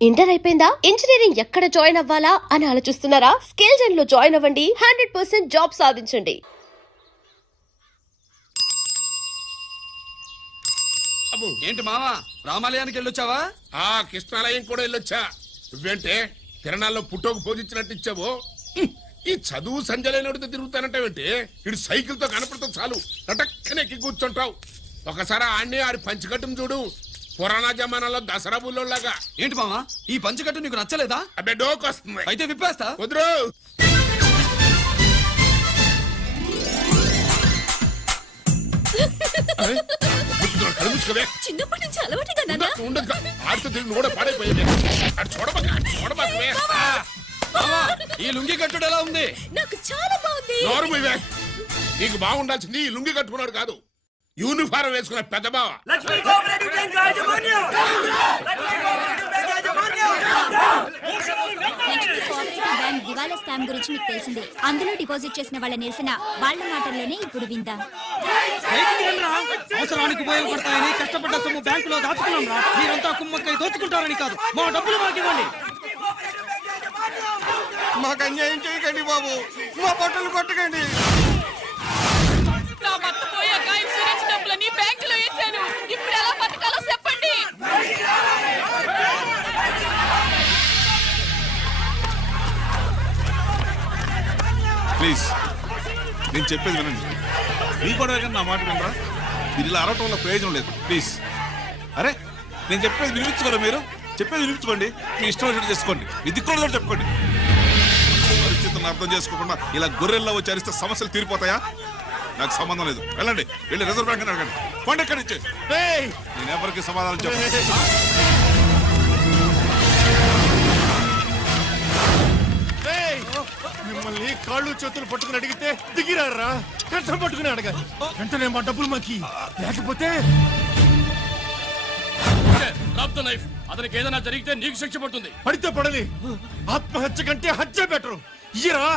Inter అయిపోయిందా? Engineering ఎక్కడ join అవ్వాలా అని ఆలోచిస్తున్నారా? స్కిల్ జెన్ లో జాయిన్ అవ్వండి. 100% జాబ్ సాధించండి. ఏంటి మావా, రామాలయానికి వెళ్ళొచ్చావా? కృష్ణాలయం కూడా వెళ్ళొచ్చా. నువ్వేంటే తిరణాల్లో పుట్టోకు పోజించినట్టు ఇచ్చావు. ఈ చదువు సంజలైనడితో తిరుగుతానంటావేంటి? ఇటు సైకిల్ తో కనపడతాం చాలు నటక్కనెక్కి కూర్చుంటావు. ఒకసారి ఆడిని ఆడి పంచికట్టును చూడు, పురాణ జమానాలో దసరా బుల్లోలాగా. ఏంటి మావా, ఈ పంచకట్టు నీకు నచ్చలేదా? అబ్బే డోకు వస్తుంది. అయితే విప్పేస్తా. కుదురు. చిన్నప్పటి నుంచి అలవాటుగా నాన్న. ఆడితో తిరిగి కూడా పాడైపోయింది. అటు చూడబాకవే. మావా, ఈ లుంగి కట్టుడు ఎలా ఉంది? నాకు చాలా బాగుంది. నోరు మూయవే. నీకు బాగుండాల్సింది ఈ లుంగి కట్టుకున్నాడు కాదు, యూనిఫారం వేసుకున్న పెద్ద బావ. బ్యాంక్ దివాలా స్కామ్ గురించి మీకు తెలిసిందే. అందులో డిపాజిట్ చేసిన వాళ్ళ నిరసన వాళ్ళ మాటల్లోనే ఇప్పుడు విందాం. అవసరానికి ఉపయోగపడతాయని కష్టపడ్డ సొమ్ము బ్యాంకులో దాచుకున్నాం రా. మీరంతా కుమ్మక్కై దోచుకుంటారని కాదు, మా డబ్బులు మాకు ఇవ్వండి. మాకు అన్యాయం చేయకండి బాబు, మా బట్టలు కొట్టకండి. నా భర్త పోయాక ఇన్సూరెన్స్ డబ్బులని బ్యాంకులో వేశాను. ఇప్పుడు ఎలా బతకాలో చెప్పండి. ప్లీజ్, నేను చెప్పేది వినండి. మీ కూడా నా మాట వినరా? మీరు ఇలా అరవటం వల్ల ప్రయోజనం లేదు. ప్లీజ్. అరే, నేను చెప్పేది వినిపించుకోరా? మీరు చెప్పేది వినిపించుకోండి. మీ ఇష్టం వచ్చినట్టు చేసుకోండి. మీ దిక్కులో చెప్పుకోండి. పరిస్థితులను అర్థం చేసుకోకుండా ఇలా గొర్రెల్లో వచ్చి అరిస్తే సమస్యలు తీరిపోతాయా? నాకు సంబంధం లేదు. వెళ్ళండి, వెళ్ళి రిజర్వ్ బ్యాంక్ అని అడగండి. కొండ ఎక్కడి నుంచి నేను ఎవరికి సమాధానం చెప్పను. మిమ్మల్ని కాళ్ళు చేతులు పట్టుకుని అడిగితే దిగిరారా? కష్టం పట్టుకుని అడగాలి. వెంటనే మా డబ్బులు మాకి, లేకపోతే అతనికి ఏదైనా జరిగితే నీకు శిక్ష పడుతుంది. పడితే పడని, ఆత్మహత్య కంటే హత్య బెటరు. ఇయ్యరా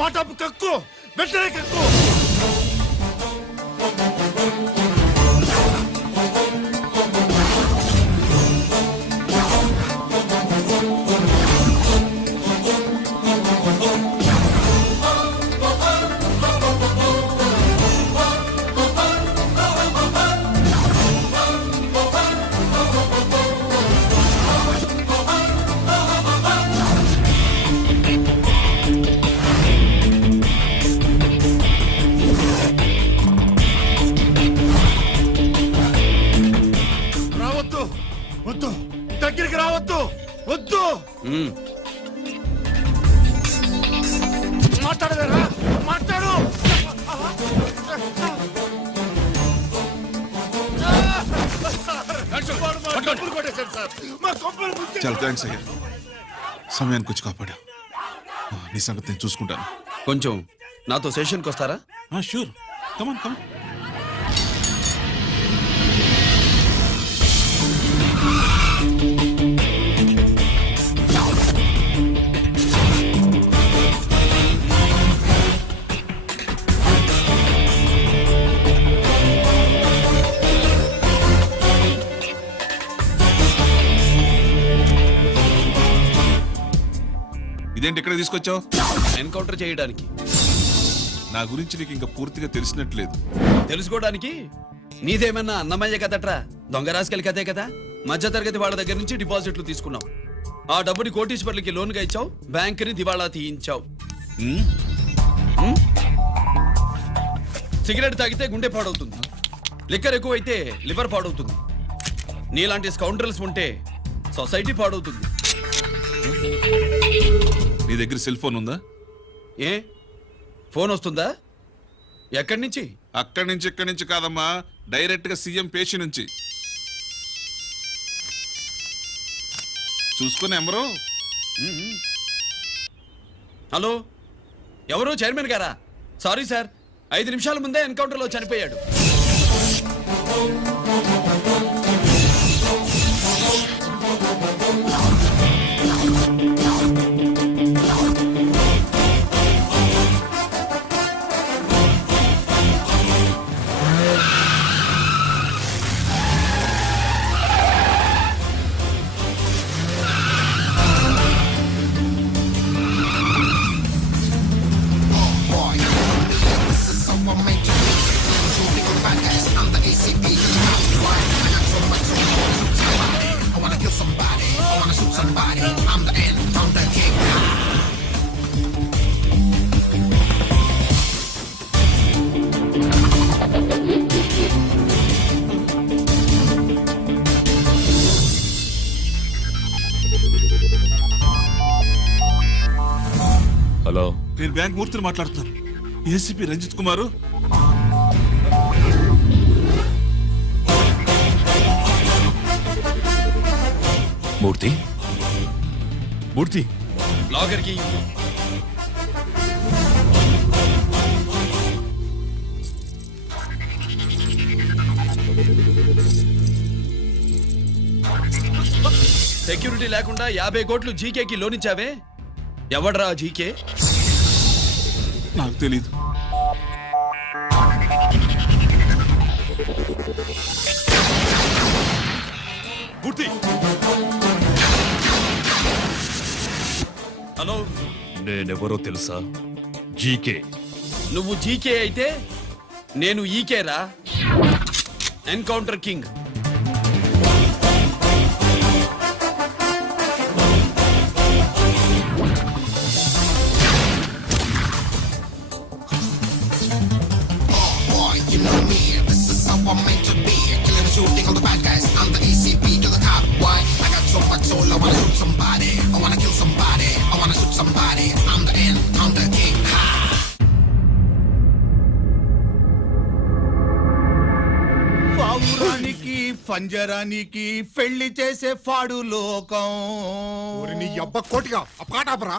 మా డబ్బు, కక్కు, వెంటనే కక్కు. వద్దు, దగ్గరికి రావద్దు, వద్దు. మాట్లాడవేరా? మాట్లాడు. చాలా థ్యాంక్స్ అయ్యా, సమయానికి వచ్చి కాపాడా. నీ సంగతి నేను చూసుకుంటాను. కొంచెం నాతో సెషన్కి వస్తారా? షూర్, కమాన్ కమాన్. ఇదేంటి ఇక్కడ తీసుకొచ్చావు? ఎన్కౌంటర్ చేయడానికి. నా గురించి నీకు ఇంకా పూర్తిగా తెలిసినట్లేదు. తెలుసుకోవడానికి నీదేమన్నా అన్నమయ్య కదట్రా, దొంగ రాసుకెళ్ళి కదే కదా. మధ్య తరగతి వాళ్ళ దగ్గర నుంచి డిపాజిట్లు తీసుకున్నావు. ఆ డబ్బుని కోటీశ్వర్లకి లోన్గా ఇచ్చావు, బ్యాంకుని దివాళా తీయించావు. సిగరెట్ తాగితే గుండె పాడవుతుంది, లిక్కర్ ఎక్కువైతే లివర్ పాడవుతుంది. నీలాంటి స్కౌండర్స్ ఉంటే సొసైటీ పాడవుతుంది. నీ దగ్గర సెల్ ఫోన్ ఉందా? ఏ ఫోన్ వస్తుందా? ఎక్కడి నుంచి? అక్కడి నుంచి ఇక్కడి నుంచి కాదమ్మా, డైరెక్ట్ గా సీఎం పేషి నుంచి. చూసుకుని ఎవరు? హలో, ఎవరు? చైర్మన్ గారా? సారీ సార్, 5 నిమిషాల ముందే ఎన్కౌంటర్లో చనిపోయాడు. somebody. I'm the end, I'm the king. Hello, నేను బ్యాంక్ మూర్తిని మాట్లాడుతున్నాను. ఏసీపీ రంజిత్ కుమారు. మూర్తి. మూర్తి, లాగర్ కి సెక్యూరిటీ లేకుండా 50 కోట్లు జీకేకి లోన్ ఇచ్చావే, ఎవడ్రా జీకే? నాకు తెలీదు. మూర్తి. హలో, నేనెవరో తెలుసా? జీకే. నువ్వు జీకే అయితే నేను ఈకేరా, encounter king. Boy, you know me, this is how I'm meant to be. Killing and shooting all the bad guys. I'm the ECP to the top. Why? I got so much soul, I wanna shoot somebody. I wanna kill somebody. I wanna shoot somebody. I'm the end, I'm the king. Ha! పావురానికి పంజరానికి పెళ్లి చేసే ఫాడు లోకం. నీ అబ్బ కోటిగా ఆ పాట ఆపరా.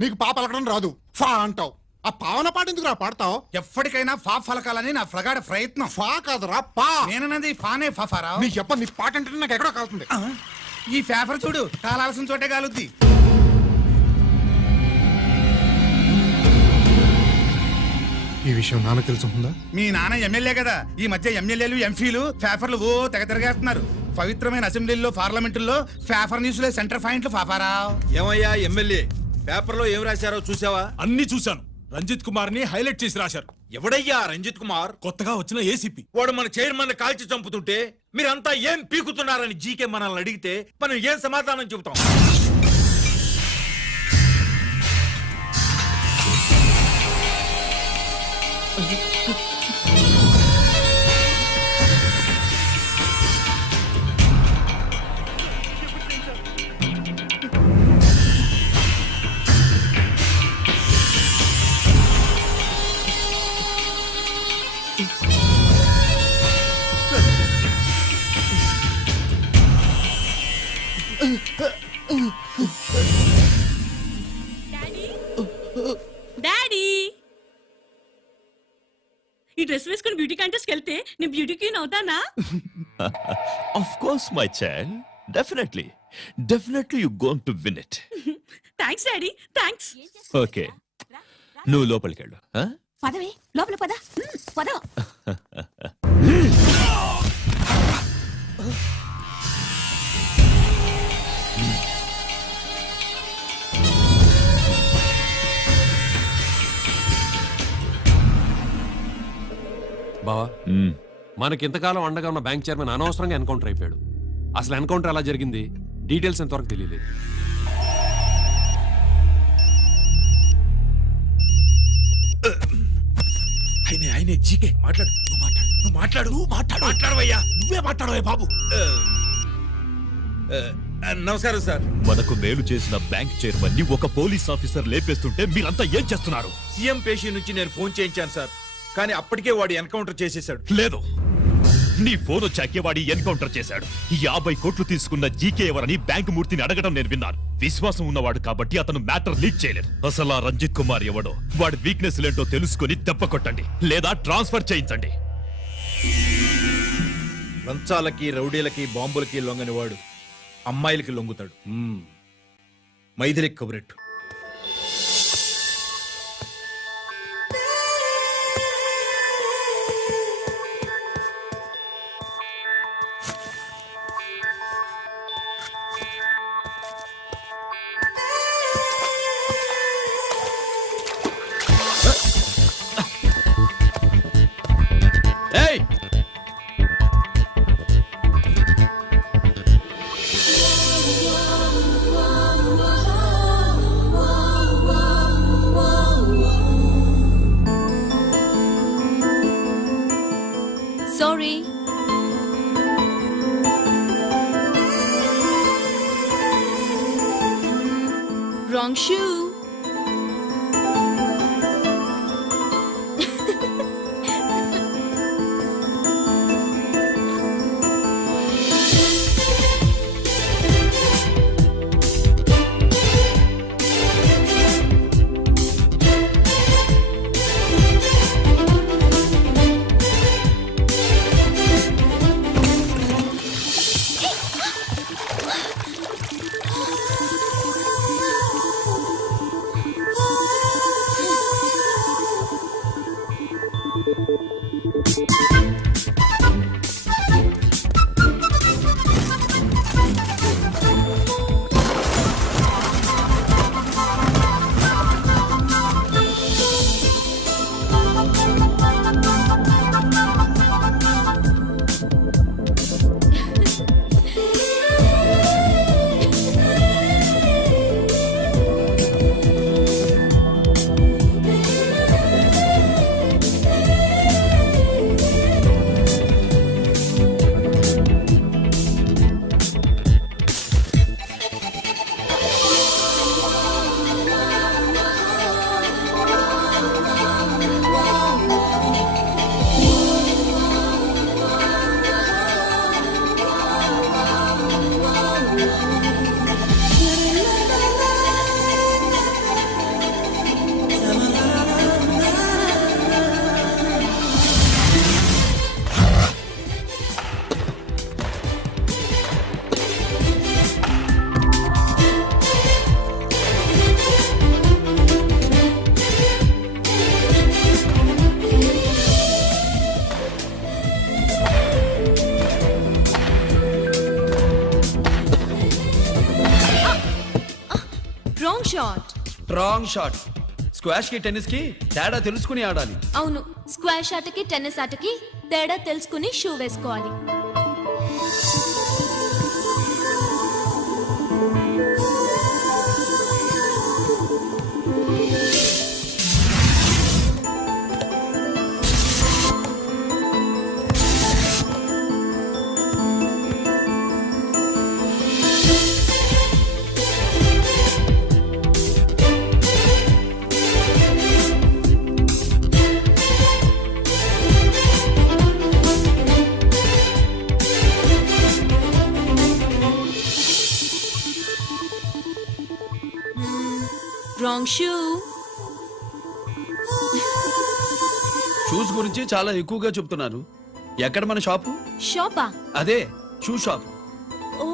నీకు పాప పలకడం రాదు, ఫా అంటావు. ఆ పావన పాట ఎందుకు రా పాడతావు? ఎప్పటికైనా ఫా ఫలకాలని నా ప్రగాఢ ప్రయత్నం. ఫా కాదురా పా. నేనన్నది ఫానే ఫారా. నీ అబ్బ నీ పాట అంటే నాకు ఎక్కడో కాలుతుంది. ఈ పేపర్ చూడు, కాలాల్సిన చోటే కాలుద్ది. ఈ విషయం నాన్న తెలుసుకుందా? మీ నాన్న ఎమ్మెల్యే కదా, ఈ మధ్య ఎమ్మెల్యేలు ఎంపీలు పేపర్లు ఓ తెగ తిరగేస్తున్నారు. పవిత్రమైన అసెంబ్లీల్లో పార్లమెంటుల్లో పేపర్ న్యూస్లో సెంటర్ పాయింట్లు ఫాఫారా. ఏమయ్యా ఎమ్మెల్యే, పేపర్లో ఏం రాశారో చూసావా? అన్ని చూశాను. రంజిత్ కుమార్ ని హైలైట్ చేసి రాశారు. ఎవడయ్యా రంజిత్ కుమార్? కొత్తగా వచ్చిన ఏసీపీ. వాడు మన చైర్మన్ కాల్చి చంపుతుంటే మీరంతా ఏం పీకుతున్నారని జీకే మనల్ని అడిగితే మనం ఏం సమాధానం చెబుతాం? డాడీ, ఈ డ్రెస్ వేసుకుని బ్యూటీ కాంటెస్ట్ వెళ్తే నేను బ్యూటీ క్వీన్ అవుతానా? Of course my child, definitely definitely you going to win it. Thanks daddy, thanks. Okay, నువ్వు లోపలికి వెళ్ళు. పదవే లోపల పద. పద. బావా, మనకింతకాలం అండగా ఉన్న బ్యాంక్ చైర్మన్ అనవసరంగా ఎన్కౌంటర్ అయిపోయాడు. అసలు ఎన్కౌంటర్ ఎలా జరిగింది, డీటెయిల్స్ ఎంతవరకు తెలియలేదు. ఆయనే జీకే. మాట్లాడు, మాట్లాడవయ్యా. నువ్వే మాట్లాడవయ్యా బాబు. నమస్కారం సార్. మనకు మేలు చేసిన బ్యాంక్ చైర్మన్ ని ఒక పోలీస్ ఆఫీసర్ లేపేస్తుంటే మీరంతా ఏం చేస్తున్నారు? సీఎం పేషి నుంచి నేను ఫోన్ చేయించాను సార్, కానీ అప్పటికే వాడు ఎన్కౌంటర్ చేసేశాడు. లేదు, నీ ఫోన్ వచ్చాకే వాడి ఎన్కౌంటర్ చేశాడు. 50 కోట్లు తీసుకున్న జీకే ఎవరని బ్యాంకు మూర్తిని అడగడం నేను విన్నాను. విశ్వాసం ఉన్నవాడు కాబట్టి అతను మ్యాటర్ లీక్ చేయలేదు. అసలు ఆ రంజిత్ కుమార్ ఎవడో, వాడి వీక్నెస్ ఏంటో తెలుసుకుని దెబ్బ కొట్టండి, లేదా ట్రాన్స్ఫర్ చేయించండి. లంచాలకి, రౌడీలకి, బాంబులకి లొంగని వాడు అమ్మాయిలకి లొంగుతాడు. మైథిలి కబురెట్టు. ఏయ్, wrong shoe. Wrong shot. Wrong shot. Squash కి టెన్నిస్ కి తేడా తెలుసుకుని ఆడాలి. అవును, స్క్వాష్ ఆటకి టెన్నిస్ ఆటకి తేడా తెలుసుకుని షూ వేసుకోవాలి. Wrong shoe. షూస్ గురించి చాలా ఎక్కువగా చెప్తున్నారు. ఎక్కడ మన షాపు? షాపా? అదే షూ షాప్. ఓ.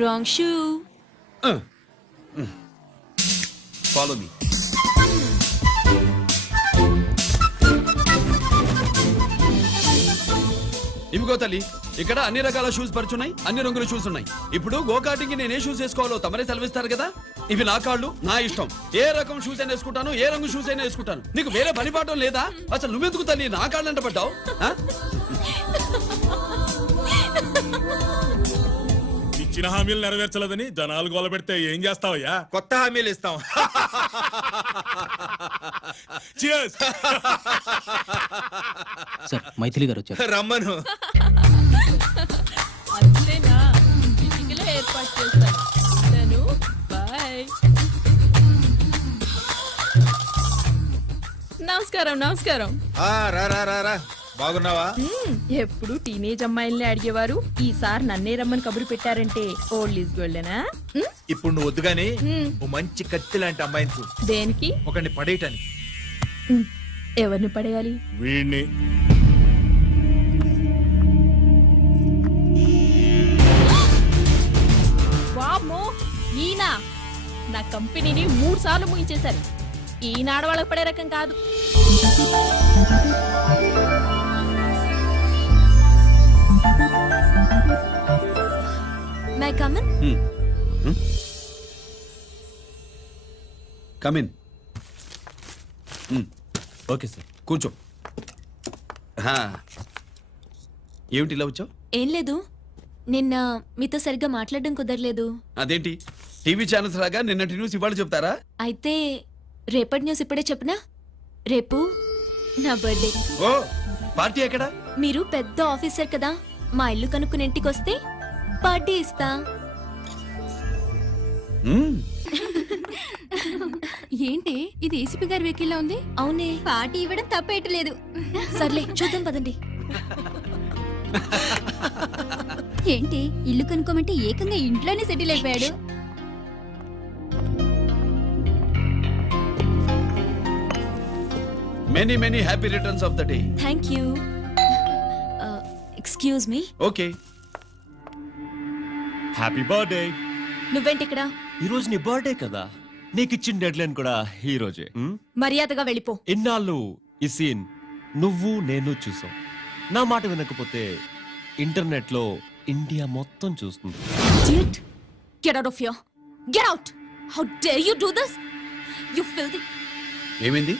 Wrong shoe. Follow me. ఇవిగో తల్లి, ఇక్కడ అన్ని రకాల షూస్ పరుచున్నాయి, అన్ని రంగుల షూస్ ఉన్నాయి. ఇప్పుడు గోకాటింగ్ నేనే షూస్ వేసుకోవాలో తమరే సెలవిస్తారు కదా. ఇవి నా కాళ్ళు, నా ఇష్టం. ఏ రకం షూస్ అయినా వేసుకుంటాను, ఏ రంగు షూస్ అయినా వేసుకుంటాను. నీకు వేరే పని పాఠం లేదా? అసలు నువ్వెందుకు తల్లి నా కాళ్ళు అంట పడ్డావు? ఇచ్చిన హామీలు నెరవేర్చలేదని జనాలు గోల పెడితే ఏం చేస్తావయ్యా? కొత్త హామీలు ఇస్తాం. Cheers! సార్ మైథిలి గారు వచ్చారు. రమ్మను. అంతేనా? ఇంటికిలో ఏర్పాటు చేస్తాను. బాయ్. నమస్కారం. నమస్కారం. రా రా రా రా. బాగున్నావా? ఎప్పుడు టీనేజ్ అమ్మాయిల్ని అడిగేవారు, ఈసారి నన్నే రమ్మని కబురు పెట్టారంటే ఓల్డ్ ఈజ్ గోల్డెనా? ఇప్పుడు నువ్వు వద్దు గానీ ఓ మంచి కత్తి లాంటి అమ్మాయిని చూడు. దేనికి? ఒకరిని పడేయటానికి. ఎవరిని పడేయాలి? వీడిని. వామ్మో, ఈయన నా కంపెనీని 3 సార్లు ముగించేశారు. ఈనాడు వాళ్ళకి పడే రకం కాదు. My come on. Come in. Okay sir. కూర్చో. హా. ఏమిటి ఇలా వచ్చావు? ఏం లేదు, నిన్న మీతో సరిగ్గా మాట్లాడడం కుదరలేదు. అదేంటి టీవీ ఛానల్స్ లాగా నిన్నటి న్యూస్ ఇవాళ చెప్తారా? అయితే రేపటి న్యూస్ ఇప్పుడే చెప్పనా? రేపు నా బర్త్డే. ఓ పార్టీ ఎక్కడా? మీరు పెద్ద ఆఫీసర్ కదా, మా ఇల్లు కనుక్కుని ఇంటికి వస్తే పార్టీ ఇస్తా. ఏంటి ఇది ఏసీపీ గారి వెహికల్ ఉంది? అవునే, పార్టీ ఇవ్వడం తప్పేయట్లేదు. సర్లే చూద్దాం పదండి. ఏంటి ఇల్లు కనుక్కోమంటే ఏకంగా ఇంట్లోనే సెటిల్ అయిపోయాడు. Many many happy returns of the day. Thank you. Excuse me. Okay. Happy birthday. నువ్వేంటి ఇక్కడ? ఈ రోజు నీ బర్త్డే కదా, నీకు ఇచ్చిన డెడ్ లైన్ కూడా ఈ రోజే. మర్యాదగా వెళ్ళిపో. ఇన్నాళ్ళు ఈ సీన్ నువ్వు నేను చూసాం. నా మాట వినకపోతే ఇంటర్నెట్ లో ఇండియా మొత్తం చూస్తుంది. Idiot! Get out of here. Get out! How dare you do this? You filthy. ఏమైంది?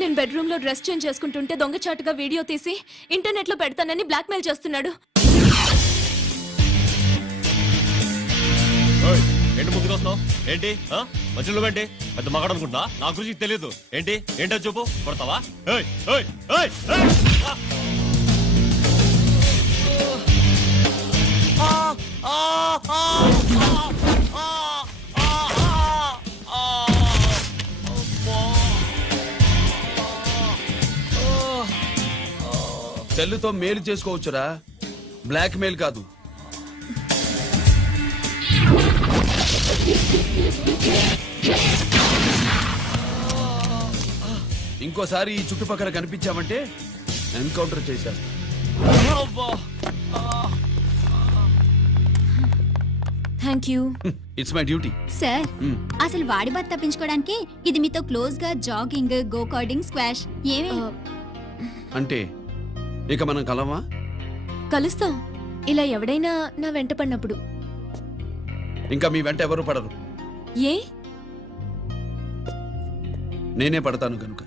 నేను బెడ్రూమ్ లో డ్రెస్ చేంజ్ చేసుకుంటుంటే దొంగచాటుగా వీడియో తీసి ఇంటర్నెట్ లో పెడతానని బ్లాక్మెయిల్ చేస్తున్నాడు. ఏంటి ముందుకు వస్తున్నావు? ఏంటి మధ్యలో ఏంటి? పెద్ద మగాడు అనుకుంటా, నా గురించి తెలియదు. ఏంటి ఏంటో చెప్పు, కొడతావా? ఏయ్, ఏయ్, ఏయ్, ఏయ్! సెల్లుతో మేలు చేసుకోవచ్చురా, బ్లాక్ మెయిల్ కాదు. ఇంకోసారి ఈ చుట్టుపక్కల కనిపించామంటే ఎన్కౌంటర్ చేశారు. Thank you. It's my duty. Sir, అసలు వాడి బాత్ తప్పించుకోవడానికి ఇది మీతో క్లోజ్ గా జాగింగ్, గో కార్డింగ్, స్క్వాష్ ఏమే అంటే ఇక మనం కలవా? కలుస్తాం, ఇలా ఎవడైనా నా వెంట పడినప్పుడు. ఇంకా మీ వెంట ఎవరు పడరు. ఏ? నేనే పడతాను కనుక.